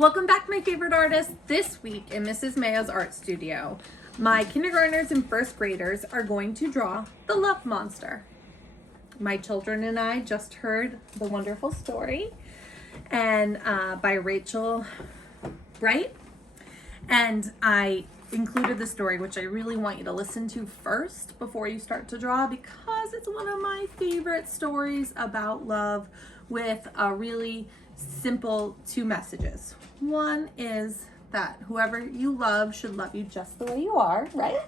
Welcome back, my favorite artists. This week in Mrs. Mayo's art studio, my kindergartners and first graders are going to draw the Love Monster. My children and I just heard the wonderful story and by Rachel Bright, and I included the story, which I really want you to listen to first before you start to draw, because it's one of my favorite stories about love with a really simple two messages. One is that whoever you love should love you just the way you are, right?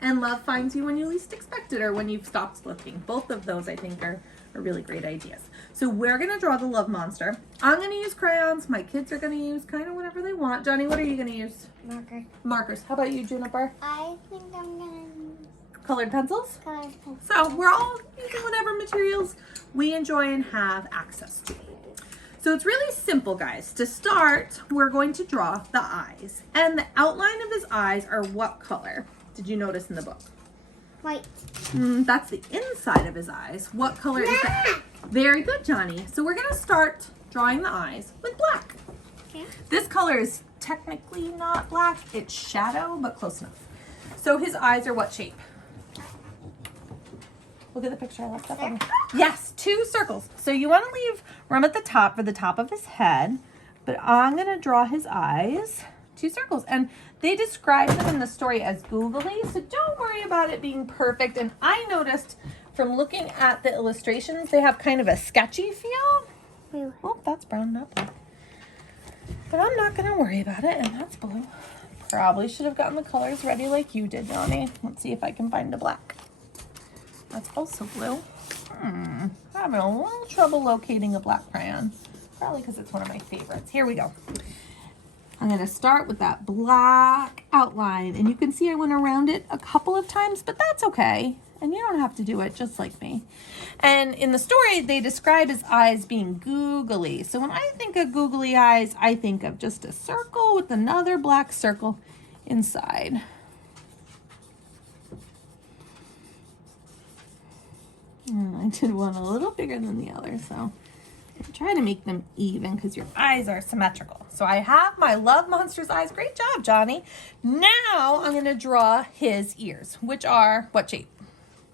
And love finds you when you least expect it or when you've stopped looking. Both of those, I think, are really great ideas. So we're gonna draw the Love Monster. I'm gonna use crayons. My kids are gonna use kind of whatever they want. Johnny, what are you gonna use? Marker. Markers. How about you, Juniper? I think I'm gonna use Colored pencils? colored pencil. So we're all using whatever materials we enjoy and have access to. So it's really simple, guys. To start, we're going to draw the eyes. And the outline of his eyes are what color? Did you notice in the book? White. That's the inside of his eyes. What color is that? Very good, Johnny. So we're gonna start drawing the eyes with black. Okay. This color is technically not black, it's shadow, but close enough. So his eyes are what shape? Look at the picture I left up on. Yes, two circles. So you want to leave room at the top for the top of his head, but I'm going to draw his eyes, two circles. And they describe them in the story as googly, so don't worry about it being perfect. And I noticed from looking at the illustrations, they have kind of a sketchy feel. Oh, that's brown, not black. But I'm not going to worry about it, and that's blue. Probably should have gotten the colors ready like you did, Johnny. Let's see if I can find a black. That's also blue. Having a little trouble locating a black crayon. Probably because it's one of my favorites. Here we go. I'm going to start with that black outline. And you can see I went around it a couple of times, but that's okay. And you don't have to do it just like me. And in the story, they describe his eyes being googly. So when I think of googly eyes, I think of just a circle with another black circle inside. I did one a little bigger than the other, so I try to make them even because your eyes are symmetrical. So I have my Love Monster's eyes. Great job, Johnny. Now I'm going to draw his ears, which are what shape,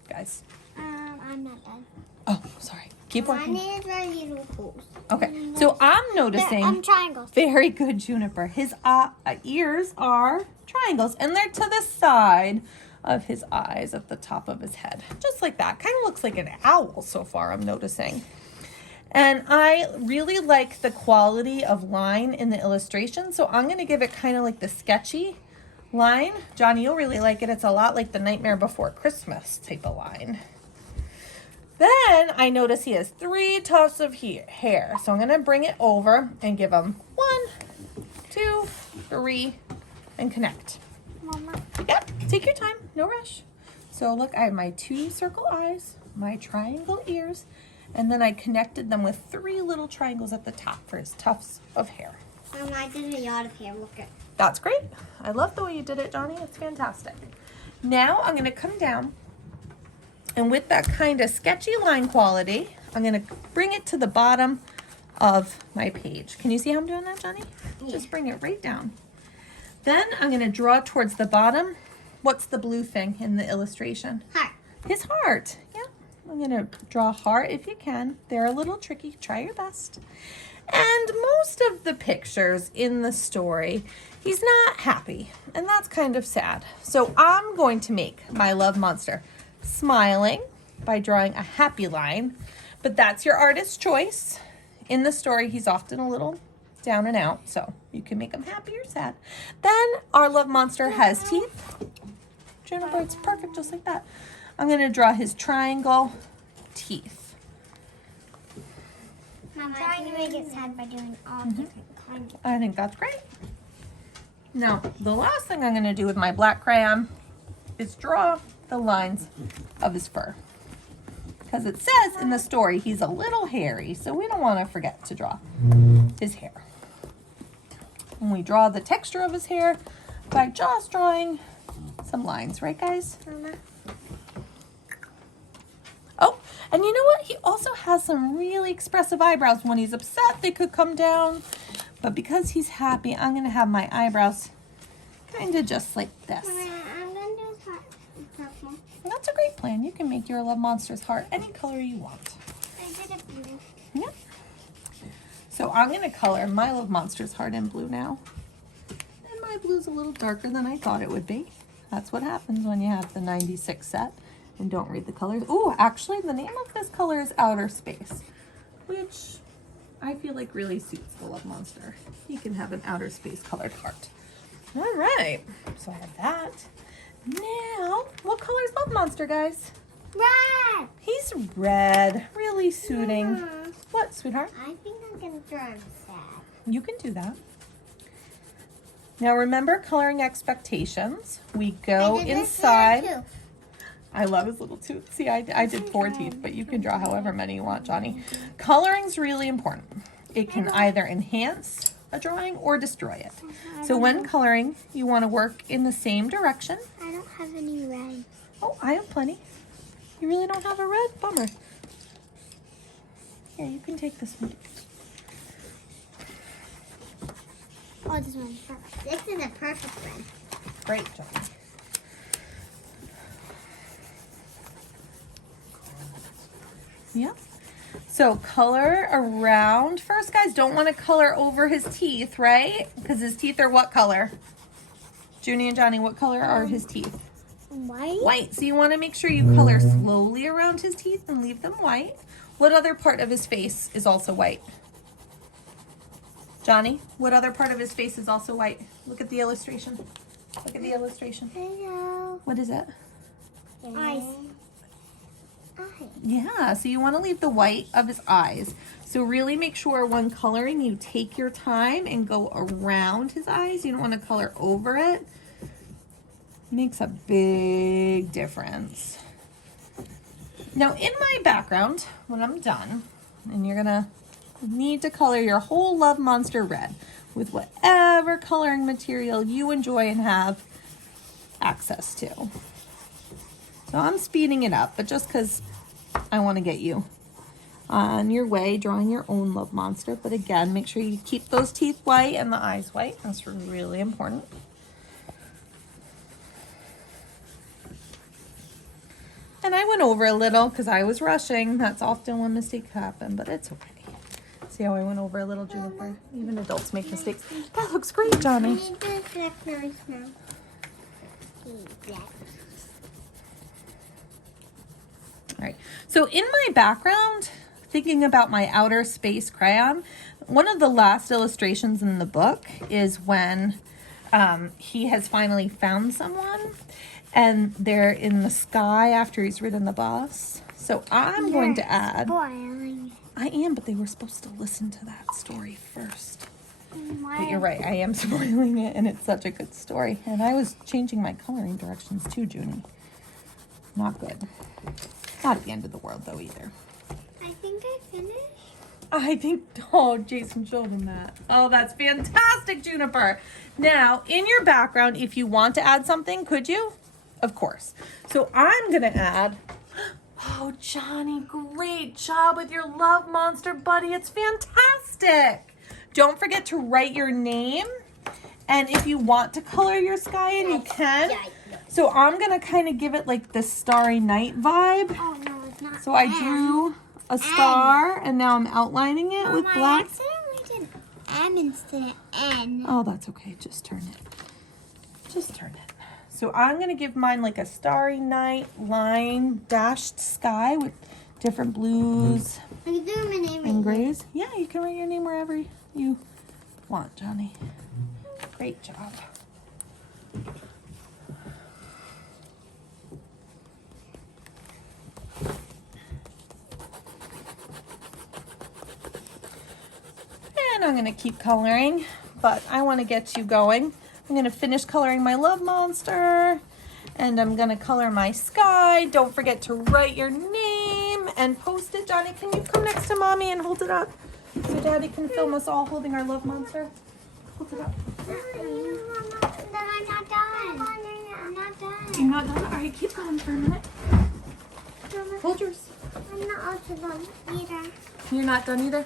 guys? I'm not done. Oh, sorry. Keep working. Mine is a little holes. Okay, so I'm noticing. Triangles. Very good, Juniper. His ears are triangles, and they're to the side of his eyes at the top of his head. Just like that. Kind of looks like an owl so far, I'm noticing. And I really like the quality of line in the illustration, so I'm going to give it kind of like the sketchy line. Johnny, you'll really like it. It's a lot like the Nightmare Before Christmas type of line. Then I notice he has 3 tufts of hair. So I'm going to bring it over and give him 1, 2, 3, and connect. Mama. Yep, take your time, no rush. So look, I have my 2 circle eyes, my triangle ears, and then I connected them with 3 little triangles at the top for his tufts of hair. I did a lot of hair. Look at. That's great. I love the way you did it, Johnny. It's fantastic. Now I'm going to come down, and with that kind of sketchy line quality, I'm going to bring it to the bottom of my page. Can you see how I'm doing that, Johnny? Yeah. Just bring it right down. Then I'm going to draw towards the bottom. What's the blue thing in the illustration? Heart. His heart. Yeah. I'm going to draw a heart if you can. They're a little tricky. Try your best. And most of the pictures in the story, he's not happy. And that's kind of sad. So I'm going to make my Love Monster smiling by drawing a happy line. But that's your artist's choice. In the story, he's often a little down and out, so you can make them happy or sad. Then our Love Monster has teeth. Juniper, it's perfect just like that. I'm going to draw his triangle teeth. I'm trying to make it sad by doing all different kinds. I think that's great. Now, the last thing I'm going to do with my black crayon is draw the lines of his fur. Because it says in the story he's a little hairy, so we don't want to forget to draw his hair. And we draw the texture of his hair by just drawing some lines, right guys? Mama. Oh, and you know what? He also has some really expressive eyebrows. When he's upset, they could come down. But because he's happy, I'm going to have my eyebrows kind of just like this. I'm going to do purple. That's a great plan. You can make your Love Monster's heart any color you want. I did it blue. Yep. So I'm going to color my Love Monster's heart in blue now. And my blue's a little darker than I thought it would be. That's what happens when you have the 96 set and don't read the colors. Oh, actually, the name of this color is Outer Space, which I feel like really suits the Love Monster. He can have an outer space colored heart. All right, so I have that. Now, what color is Love Monster, guys? Red! He's red, really suiting. Mama, What, sweetheart? I think I'm going to draw him sad. You can do that. Now remember coloring expectations. We go I did this inside. here, too. I love his little tooth. See, I did 4 teeth, but you can draw however many you want, Johnny. Coloring's really important. It can either enhance a drawing or destroy it. So when coloring, you want to work in the same direction. I don't have any red. Oh, I have plenty. You really don't have a red? Bummer. Here, you can take this one. Oh, this one's perfect. This is a perfect red. Great, Johnny. Yeah. So color around first, guys. Don't want to color over his teeth, right? Because his teeth are what color? Junie and Johnny, what color are his teeth? White? White. So you want to make sure you color slowly around his teeth and leave them white. What other part of his face is also white? Johnny, what other part of his face is also white? Look at the illustration. Look at the illustration. Hello. What is it? Eyes. Yeah, so you want to leave the white of his eyes. So really make sure when coloring you take your time and go around his eyes. You don't want to color over it. Makes a big difference. Now in my background, when I'm done, and you're gonna need to color your whole Love Monster red with whatever coloring material you enjoy and have access to. So I'm speeding it up, but just because I want to get you on your way drawing your own Love Monster. But again, make sure you keep those teeth white and the eyes white. That's really important. And I went over a little because I was rushing. That's often when mistakes happen, but it's okay. See how I went over a little, Juniper? Even adults make mistakes. That looks great, Johnny. All right, so in my background, thinking about my outer space crayon, one of the last illustrations in the book is when he has finally found someone and they're in the sky after he's ridden the bus. So I'm going to add, Spoiling. I am, but they were supposed to listen to that story first. Why? But you're right, I am spoiling it, and it's such a good story. And I was changing my coloring directions too, Junie. Not good. Not at the end of the world, though, either. I think I finished. I think, oh, Jason showed him that. Oh, that's fantastic, Juniper. Now, in your background, if you want to add something, could you? Of course. So I'm going to add, oh, Johnny, great job with your Love Monster, buddy. It's fantastic. Don't forget to write your name. And if you want to color your sky in, you can. So I'm going to kind of give it like the Starry Night vibe. Oh, no, it's not. So I drew a star, and now I'm outlining it with black. I accidentally did M instead of N. Oh, that's okay. Just turn it. Just turn it. So I'm going to give mine like a Starry Night line dashed sky with different blues I can do my name and right here. grays. Yeah, you can write your name wherever you want, Johnny. Great job. And I'm going to keep coloring, but I want to get you going. I'm going to finish coloring my Love Monster, and I'm going to color my sky. Don't forget to write your name and post it. Johnny, can you come next to Mommy and hold it up so Daddy can film us all holding our Love Monster? Hold it up. Then I'm not done. I'm not done. You're not done? All right, keep going for a minute. Hold yours. I'm not also done either. You're not done either?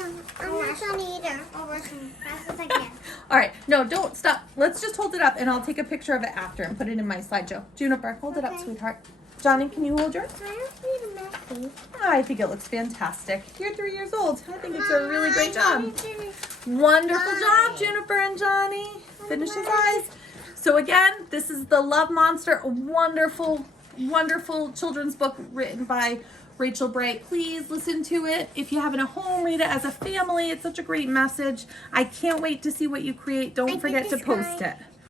No, I'm not done either. Oh, listen, fast as I can. All right, no, don't stop. Let's just hold it up and I'll take a picture of it after and put it in my slideshow. Juniper, hold it up, Okay. sweetheart. Johnny, can you hold yours? I don't need a messy. I think it looks fantastic. You're 3 years old. I think it's a really great Mom, job. I didn't- Wonderful job, Bye. Juniper and Johnny. Finish his Bye. eyes. So again, this is The Love Monster, a wonderful, wonderful children's book written by Rachel Bright. Please listen to it. If you have it at home, read it as a family. It's such a great message. I can't wait to see what you create. Don't I forget to think post this it.